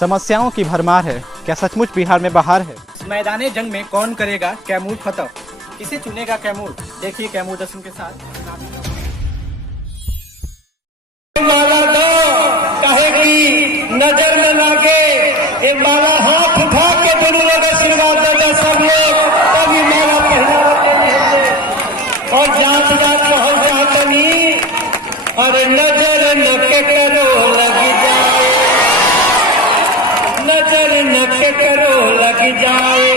समस्याओं की भरमार है, क्या सचमुच बिहार में बहार है? मैदाने जंग में कौन करेगा कैमूर फतह, किसे चुनेगा कैमूर? देखिए कैमूर दर्शन के साथ। माला दो कहे की नजर न लागे, ये माला हाथ उठा के दोनों लोग आशीर्वाद देगा सब लोग, तभी माला पहनाते और जात जात पहुंच जाते नहीं। अरे नजर न के करो लग जाए, नजर न के करो लग जाए,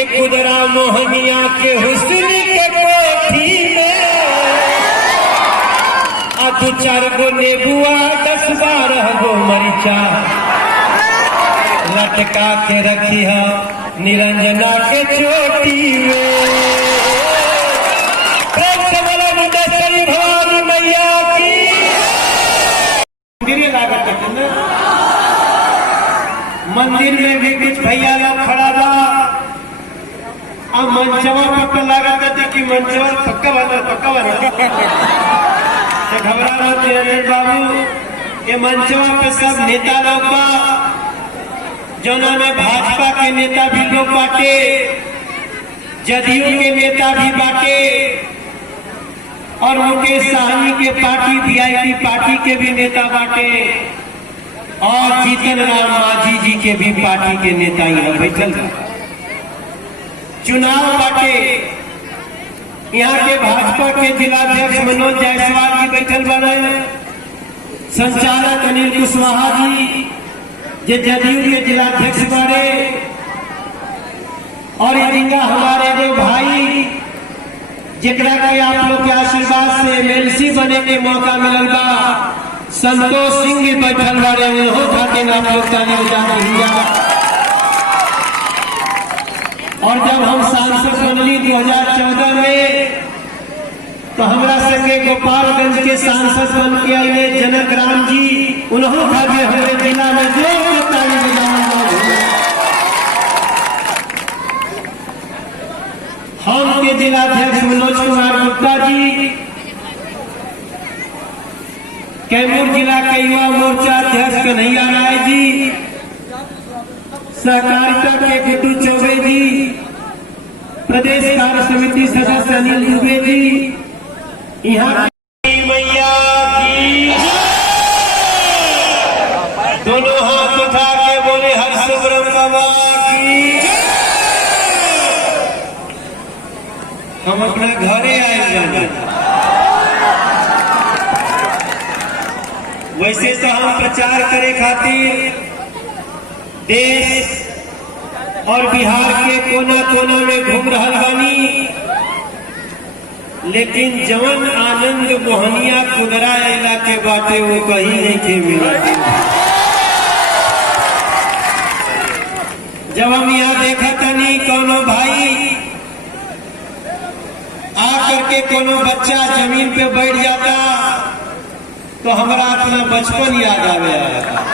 एक कुदरा मोहनिया के हुस्न के कोठी में दो चार गो नेबुआ 10-12 गो मरीचा लटका के रखी है निरंजना के चोटी में। प्रेम से बोलो मुंडेश्वरी भवानी मैया की। मंदिर लागत है, मंदिर में भी कुछ भैया लोग खड़ा था, अब मंचवा पक्का लागत है कि मंचवा पक्का बना घबरा मत निरंजन बाबू, ये मंचवा पे सब नेता लोग बा, जना में भाजपा के नेता भी लोग बाटे, जदयू के नेता भी बाटे, और मुकेश साहनी के पार्टी वीआईपी पार्टी के भी नेता बाटे, और जीतन राम मांझी जी के भी पार्टी के नेता यहाँ बैठल बा। चुनाव बाटे, यहाँ के भाजपा के जिलाध्यक्ष मनोज जायसवाल जी बैठल बने, संचालक अनिल कुशवाहा जी जे जदयू के जिलाध्यक्ष बने, और इनका हमारे जो भाई जिकरा के आप लोग के आशीर्वाद से एमएलसी बने के मौका मिलल बा, संतोष सिंह भी बैठल बने, उन्हों खातिर आप लोग ताली बजा। और जब हम सांसद बनली 2014 में, तो हमारा संगे गोपालगंज के सांसद बन के आए जनक राम जी, उन्होंने खाते हमारे जिला में जो ताली बजाना। हम के जिलाध्यक्ष मनोज कुमार गुप्ता जी, कैमूर जिला के युवा मोर्चा अध्यक्ष कन्हैया राय जी, सहकारिता के गुड्डू चौबे जी, प्रदेश कार्य समिति सदस्य अनिल दुबे जी, यहाँ मैया की दोनों हाथ उठा के बोले हर सुब्रम बाबा की। हम अपना घरे आए जाने, वैसे तो हम प्रचार करे खातिर देश और बिहार के कोना कोना में घूम रहा बानी, लेकिन जवन आनंद मोहनिया कुदरा इला के बाटे वो कहीं नहीं के मिला। जब हम यहाँ देखा तनी कोनो भाई आकर के कोनो बच्चा जमीन पे बैठ जाता, तो हमारा अपना बचपन याद आ गया।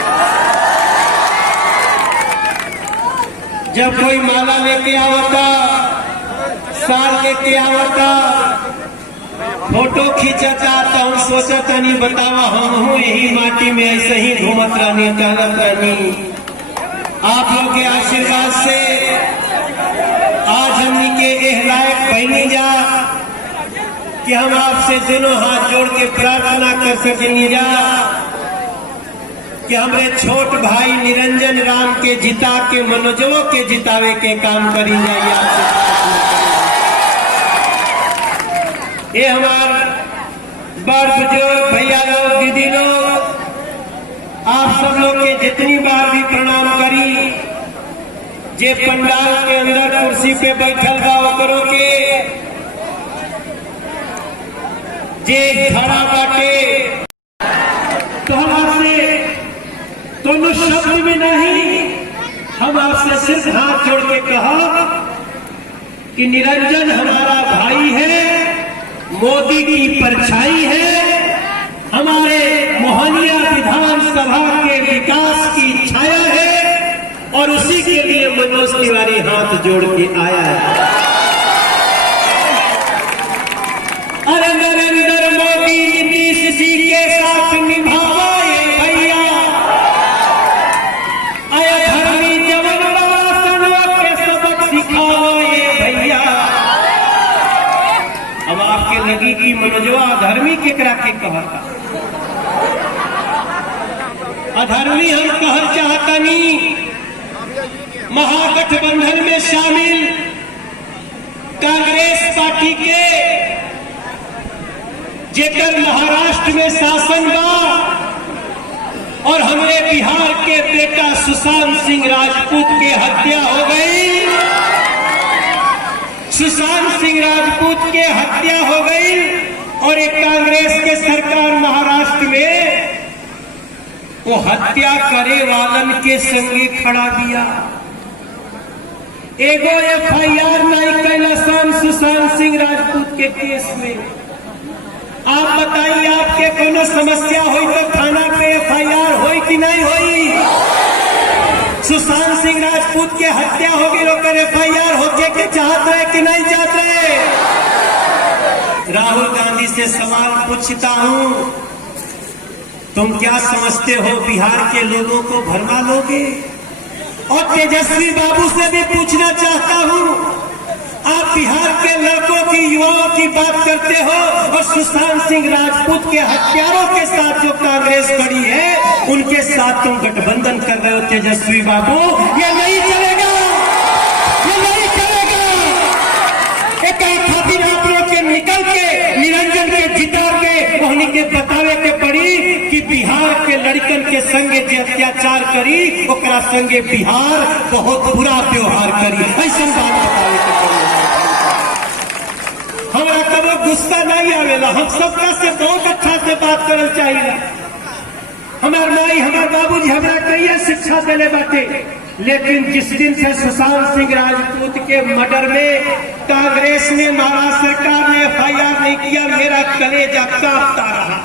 जब कोई माला लेके आवता, साल लेके आवता, फोटो खींचता, तो हम सोचता नहीं बतावा हम हूँ यही माटी में ऐसे ही घूमत रहनी टहलत रहनी। आप लोग के आशीर्वाद से आज हमनी के एह लायक बनी जा कि हम आपसे दोनों हाथ जोड़ के प्रार्थना कर सकेंगे जा कि हमारे छोट भाई निरंजन राम के जिता के मनोजों के जितावे के काम करी जाइए। ये हमारे बड़ बुजुर्ग भैया लोग, दीदी लोग, आप सब लोग के जितनी बार भी प्रणाम करी, जे पंडाल के अंदर कुर्सी पे बैठल बा ओकरों के, जे खड़ा बाटे, तो हम आपसे दोनों शब्द में नहीं, हम आपसे सिर्फ हाथ जोड़ के कहा कि निरंजन हमारा भाई है, मोदी की परछाई है, हमारे मोहनिया विधानसभा के विकास की छाया है, और उसी के लिए मनोज तिवारी हाथ जोड़ के आया है। अरे नरेंद्र मोदी नीतीश जी के साथ निभावा ये भैया, केकरा के कहता। अधर्मी हम कहल चाहतनी महागठबंधन में शामिल कांग्रेस पार्टी के जेकर महाराष्ट्र में शासन बा और हमरे बिहार के बेटा सुशांत सिंह राजपूत के हत्या हो गई। सुशांत सिंह राजपूत के हत्या हो गई और एक कांग्रेस के सरकार महाराष्ट्र में वो हत्या करे वालन के संगे खड़ा दिया। एगो FIR नहीं कैलासान सुशांत सिंह राजपूत के केस में। आप बताइए, आपके कोनो समस्या हुई तो थाना पे FIR हुई कि नहीं हुई? सुशांत सिंह राजपूत के हत्या हो गई, लोग FIR होके के चाहते हैं कि नहीं चाहते? राहुल गांधी से सवाल पूछता हूं, तुम क्या समझते हो बिहार के लोगों को भरमा लोगे? और तेजस्वी बाबू से भी पूछना चाहता हूं, आप बिहार के लड़कों की युवाओं की बात करते हो और सुशांत सिंह राजपूत के हत्यारों के साथ जो कांग्रेस खड़ी है उनके साथ तुम गठबंधन कर रहे हो। तेजस्वी बाबू, ये नहीं चलेगा, ये नहीं चलेगा। एक खातिर आप लोग के निकल के निरंजन के जितार के उन्हीं के बतावे के पड़ी कि बिहार के लड़कन के संगे जो अत्याचार करी ओकरा संगे बिहार बहुत बुरा व्यवहार करी, ऐसा बात बतावे के पड़ी। हमारा कभी गुस्सा नहीं आवेला, हम सबका से बहुत अच्छा से बात करल चाहिए। हमार माई हमार बाबूजी हमारा कई शिक्षा देने बाटे, लेकिन जिस दिन से सुशांत सिंह राजपूत के मर्डर में कांग्रेस ने, महाराष्ट्र सरकार ने FIR नहीं किया, मेरा कलेजा कांपता रहा।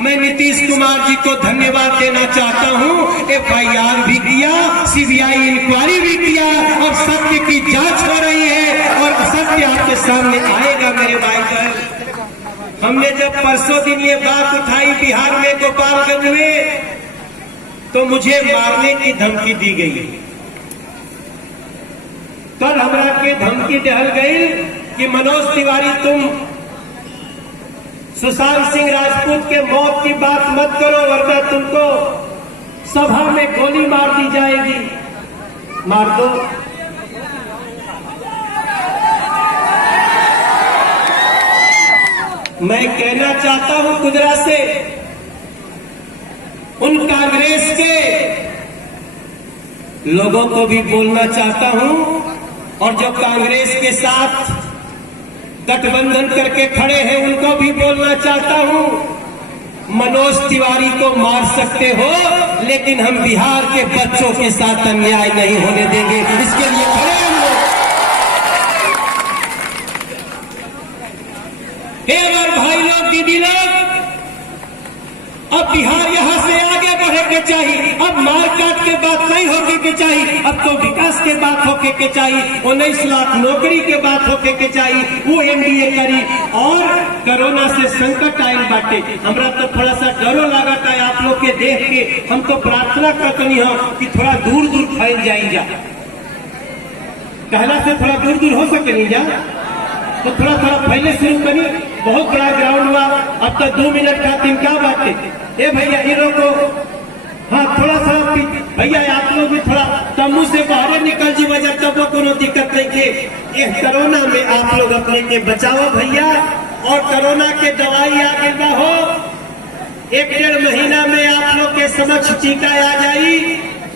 मैं नीतीश कुमार जी को धन्यवाद देना चाहता हूं। FIR भी किया, CBI इंक्वायरी भी किया और सत्य की जांच हो रही है और सत्य आपके सामने आएगा मेरे भाई बहन। हमने जब परसों दिन ये बात उठाई बिहार में गोपालगंज में, तो मुझे मारने की धमकी दी गई। कल हमरा के धमकी दहल गई कि मनोज तिवारी तुम सुशांत सिंह राजपूत के मौत की बात मत करो वरना तुमको सभा में गोली मार दी जाएगी। मार दो। मैं कहना चाहता हूं कुदरा से, उन कांग्रेस के लोगों को भी बोलना चाहता हूं और जो कांग्रेस के साथ गठबंधन करके खड़े हैं उनको भी बोलना चाहता हूं, मनोज तिवारी को मार सकते हो लेकिन हम बिहार के बच्चों के साथ अन्याय नहीं होने देंगे, इसके लिए खड़े हम लोग। हमारे भाई लोग, दीदी लोग, अब बिहार यहां से आगे बढ़े के चाहिए। अब मारकाट के बात नहीं होके के चाहिए, अब तो विकास के बात होके के चाहिए। 19 लाख नौकरी के बात होके के चाहिए, वो MDA करी। और कोरोना से संकट आयल बाटे, हमरा तो थोड़ा सा डरो लागत है आप लोग के देख के। हम तो प्रार्थना करतनी हो कि थोड़ा दूर दूर फैल जाई जा, कहला से थोड़ा दूर दूर हो सके नहीं जा, तो थोड़ा थोड़ा फैले शुरू करी। बहुत बड़ा ग्राउंड हुआ, अब तो 2 मिनट का दिन क्या बात है। ए भैया इन लोग को, हाँ थोड़ा सा भैया आप लोग भी थोड़ा तम्बू से बाहर निकल जी वजह, तब वो कोनो दिक्कत नहीं के। ये कोरोना में आप लोग अपने के बचाओ भैया। और कोरोना के दवाई आ गई हो, 1-1.5 महीना में आप लोग के समक्ष टीका आ जाई।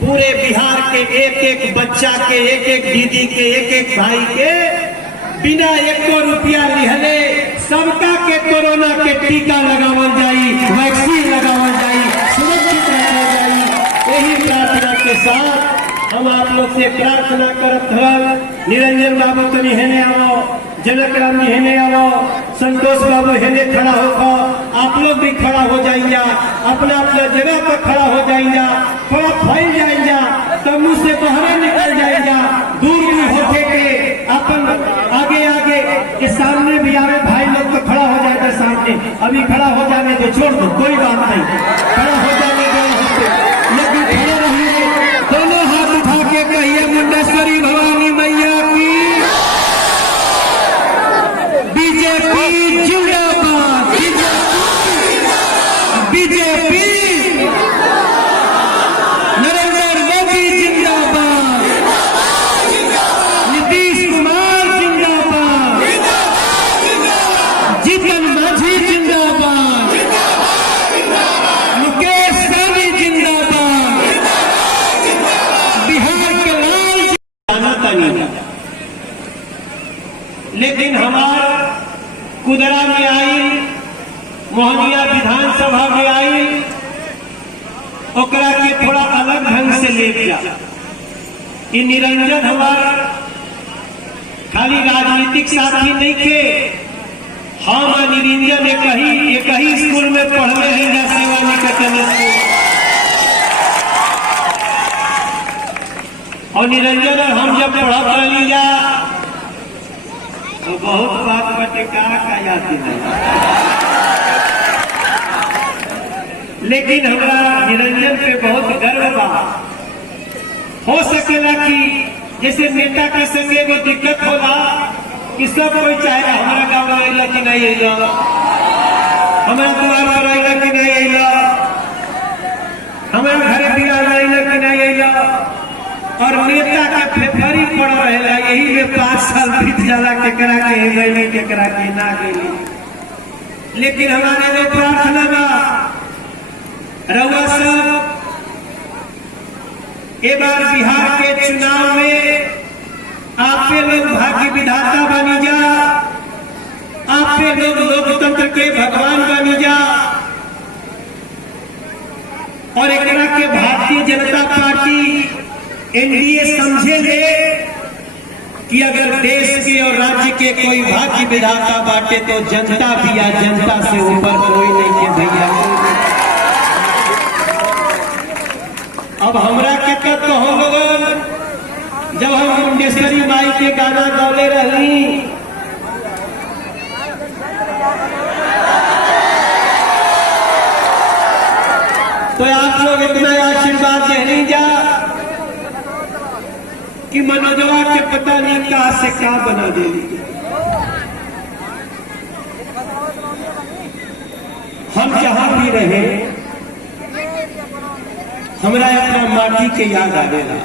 पूरे बिहार के एक एक बच्चा के, एक एक दीदी के, एक एक भाई के बिना 1 रुपया लिहले सबका के कोरोना के टीका लगावल जाई, वैक्सीन लगावल जाई, सुरक्षित रखा जाई। यही प्रार्थना के साथ हम आप लोग से प्रार्थना करत हन। निरंजन बाबू तनी हेने आओ, जनक राम जी हेने आओ, संतोष बाबू हेने खड़ा हो, आप लोग भी खड़ा हो जाइया, अपना अपना जगह पर खड़ा हो जाइया, थोड़ा फैल जाइया, तम्बू से बाहर निकल जाइया, दूर दूर होके के अपन आगे आगे के सामने भी आवे भाई लोग तो खड़ा हो जाएगा सामने। अभी खड़ा हो जाने तो छोड़ दो, कोई बात नहीं, खड़ा हो जाने दो, लेकिन खड़े रहिए, दोनों हाथ उठा के कहिए मुंडेश्वरी भवानी मैया की, बीजेपी जिंदाबाद, जिंदाबाद। लेकिन हमारा कुदरा में आई, मोहनिया विधानसभा में आई, ओकरा के थोड़ा अलग ढंग से ले जा। ये निरंजन हमारा खाली राजनीतिक साथी नहीं के, हम निरंजन एक ही स्कूल में पढ़ले हैं, या सेवा निकेतन स्कूल। और निरंजन और हम जब पढ़त रही जा तो बहुत बात बटे का याद नहीं, लेकिन हमारा निरंजन पे बहुत गर्व बा। हो सकेला कि जैसे नेता के संगे वो दिक्कत होला कि सब कोई चाहेगा हमारा गाँव में अला कि नहीं अला, हमारा द्वार पर अला कि नहीं अला, हमारा घर बिरा अला कि नहीं अला। और नेता का फेफरी पड़ रहेला, यही में 5 साल बीत जाला, केकरा के गई केकरा के ना गई। लेकिन हमारे वो प्रार्थना बा रउआ सब ए बार बिहार के चुनाव में आपे लोग भाग्य विधाता बनी जा, आपे लोग लोकतंत्र के भगवान बनी जा। और एकरा के भारतीय जनता पार्टी एनडीए समझे ले कि अगर देश के और राज्य के कोई भाग्य विधाता बाटे तो जनता भी या जनता से ऊपर कोई नहीं के भैया। अब हमरा के कब तो हम लोगन जब हम मुंडेश्वरी माई के गाना गौले रही तो आप लोग इतना आशीर्वाद देने जा कि मनोजवा के पता नहीं कहां से क्या बना दे। हम जहां भी रहे हमरा अपना माटी के याद आवेला।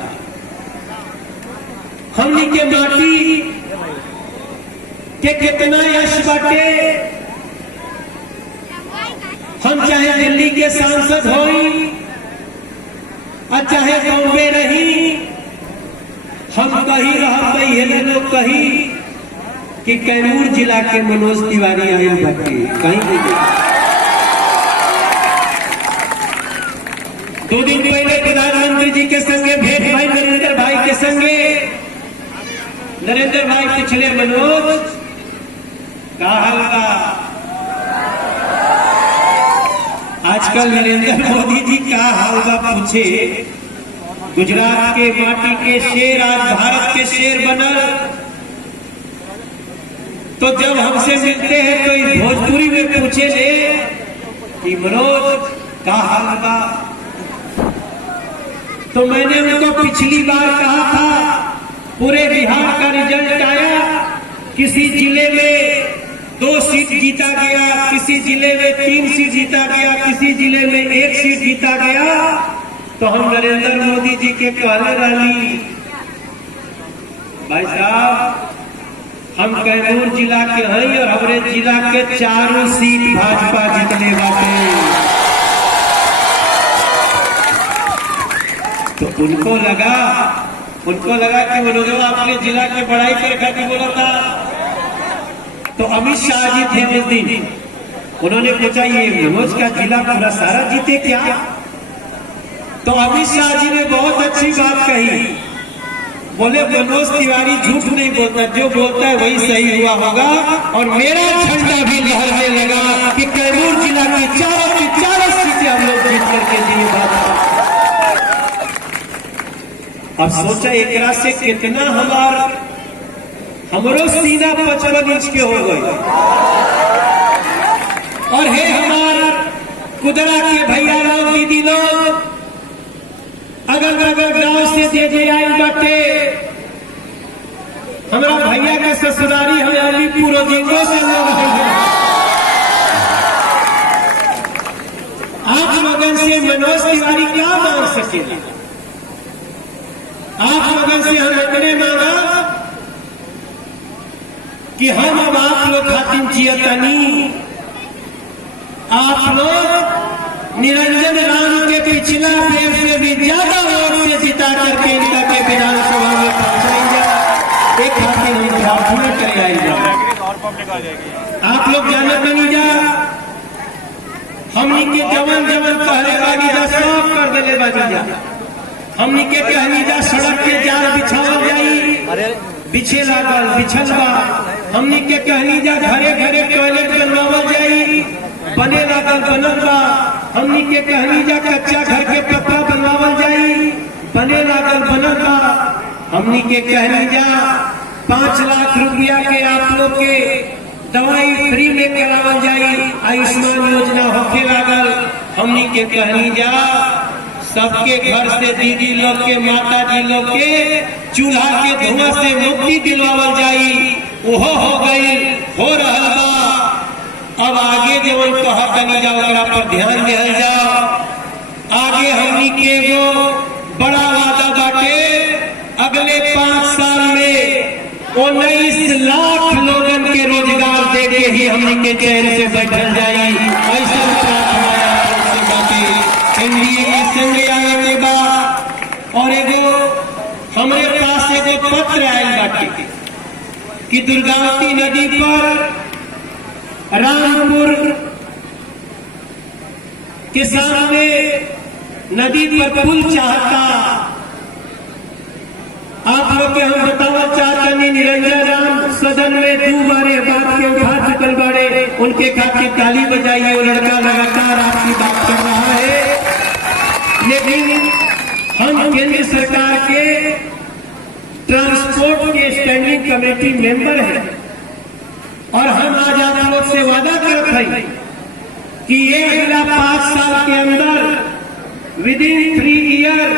हमनी के माटी के कितना यश बाटे। हम चाहे दिल्ली के सांसद होई और चाहे बॉम्बे रही, हम कहीं रह ये लोग कही कि कैमूर जिला के मनोज तिवारी आए बाटे कहीं नहीं। 2 दिन पहले प्रधानमंत्री जी के संगे भेंट भाई नरेंद्र भाई के संगे। नरेंद्र भाई पिछले मनोज का हाल बा। आजकल नरेंद्र मोदी जी का हाल बा पूछे। गुजरात के माटी के शेर आज भारत के शेर बनल। तो जब हमसे मिलते हैं तो इस भोजपुरी में पूछे ले कि मनोज का हाल बा। तो मैंने उनको पिछली बार कहा था पूरे बिहार का रिजल्ट आया, किसी जिले में 2 सीट जीता गया, किसी जिले में 3 सीट जीता गया, किसी जिले में 1 सीट जीता गया। तो हम नरेंद्र मोदी जी के कहले रही भाई साहब हम कैमूर जिला के हैं और हमारे जिला के 4 सीट भाजपा जीतने वाले। तो उनको लगा कि मनोजवा अपने जिला के बड़ाई कर खाती बोला था। तो अमित शाह जी थे उस दिन, उन्होंने पूछा ये मनोज का जिला पूरा सारा जीते क्या? तो अमित शाह जी ने बहुत अच्छी बात कही, बोले मनोज तिवारी झूठ नहीं बोलता, जो बोलता है वही सही हुआ होगा। और मेरा झंडा भी लहरने लगा कि कैमूर जिला की 4 सीटें हम लोग जीत करके दिए बात। अब सोचा एकरा से कितना हमरो सीना 55 इंच के हो गए। और हे हमारा कुदरा के भैया लोग दीदी लोग अगल बगल गांव से जे आई बाटे, हमारा भैया के ससुरारी हमारी पूरा जिंगो से लोग हैं। आप लोगों से मनोज तिवारी क्या मांग सकेगा? आप लोगों से हम इतने मांगा कि हम अब आप लोग खातिर जियतनी, आप लोग निरंजन राम के पिछला फेर से भी ज्यादा वोट से जिता करके इनका के विधानसभा में पहुंचाएंगे। एक खातिर हम प्रार्थना करेगा। आप लोग जाने बनी जा हमनी के जवन जवन कहले बानी जा सब कर देले बानी जा। हमनी के कहनी जा सड़क के जाल बिछावल जाई, बिछे लागल बिछल बा। हमनी के कहनी जा घरे घरे टॉयलेट बनवावल जाई, बने लागल बनल बा। हमनी के कहनी जा कच्चा घर के पक्का बनवावल जाई, बने लागल बनल बा। हमनी के कहनी जा 5 लाख रुपया के आप लोग के दवाई फ्री में करावल जाई, आयुष्मान योजना होके लागल। हमनी के कहनी जा सबके घर से दीदी लोग के माता जी लोग के चूल्हा के धुआं से मुक्ति दिलवावल जाई, ओहो हो गई हो रहल बा। अब आगे जवन कहा कनी जा ओकरा पर ध्यान दिहल जाओ। आगे हमनी के एगो बड़ा वादा बाटे, अगले 5 साल में 19 लाख लोगन के रोजगार दे के ही हमनी के चैन से बैठल जाई। ऐसा एनडीए के संगे आए के बाद और एगो हमारे पास एगो पत्र आयल बाटे कि दुर्गावती नदी पर रामपुर के सामने नदी पर पुल चाहता। आप लोग के हम बतावा चाहता निरंजन राम सदन में 2 बार बात के उठा चुकल बारे, उनके खातिर ताली बजाइए। वो लड़का लगातार आपकी बात कर रहा है, लेकिन हम केंद्र सरकार के ट्रांसपोर्ट के स्टैंडिंग कमेटी मेंबर हैं और हम आज आप लोग से वादा करते हैं कि ये अगला 5 साल के अंदर विदिन 3 ईयर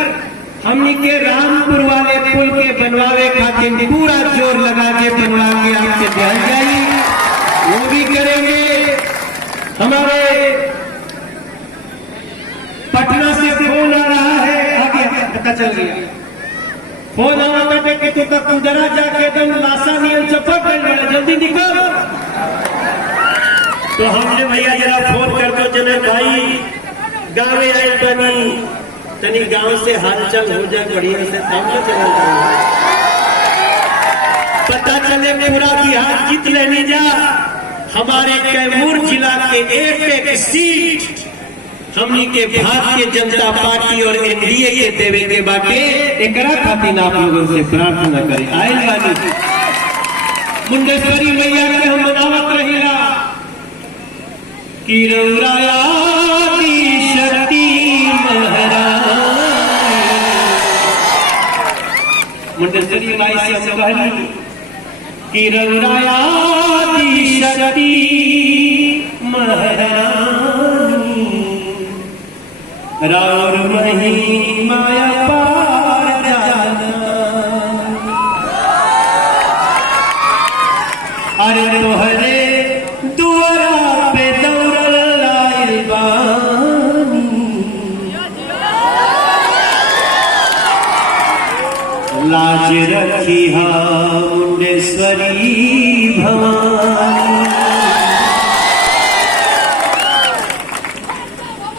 हमनी के रामपुर वाले पुल के बनवावे खातिर पूरा जोर लगा के बनवा के आपके ध्यान जाई, वो भी करेंगे। हमारे पटना से फोन आ रहा है, आगे पता चल गया फोन आवा बेटे के तो तक जरा जाके एकदम लाशा नियन चपक गई, जल्दी निकल। तो हमने भैया जरा फोन कर दो जने भाई गाँव में आए बनी तनी गांव से हलचल हो जाए बढ़िया से तब तो चला जाए, पता चले पूरा बिहार जीत लेनी जा। हमारे कैमूर जिला के एक सीट हमनी के भारतीय जनता पार्टी और एनडीए के देवे के बाटे, एकरा खातिर आप लोगों से प्रार्थना करें। आयल बानी मुंडेश्वरी मैया के हम मनावत रहिला कि रौराया शक्ति मुंडेश्वरी माई से हम कहली कि रौराया शक्ति महारानी राउर मही माया पार जाना। अरे तोहरे दुआरा पे दौड़ल आइल बानी, लाज रखी हा मुंडेश्वरी भवानी।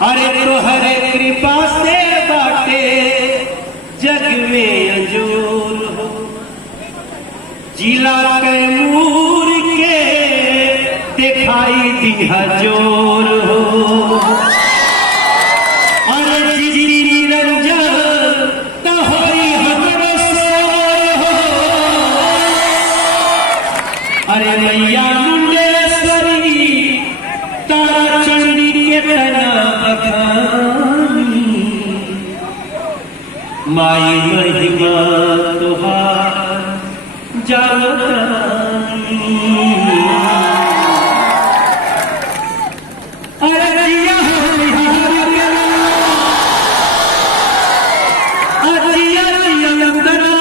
अरे तोहरे कृपा से बाटे जग में अंजूर हो, जिला कैमूर के दिखाई दिया जोर हो। अरे जी निरंजन तोहरी हमरो सोर हो, अरे मैया मुंडेश्वरी तारा चंडी के तना बखानी। माई महिमा तुहार जानतानी। अरे जिया बिहार के अजिया जिया अंदरा,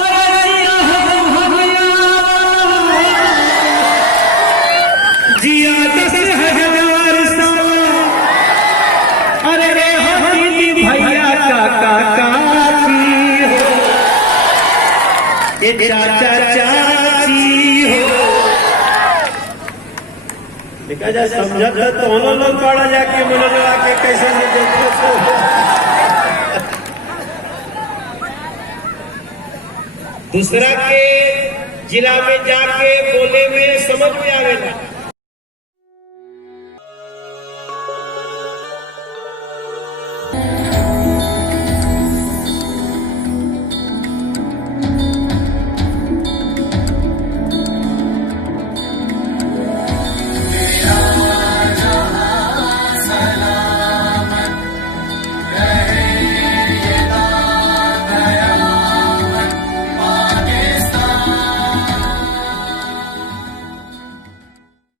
अरे जिया भगया जिया 10,000 साल। अरे रे हो दीदी भैया काका काकी हो, ये चाचा चाची हो। देखा जाए समझत है तो हम लोग पड़ा जाके मनोजवा के कैसे नहीं देखते। दूसरा के जिला में जाके बोले में समझ में आवेला।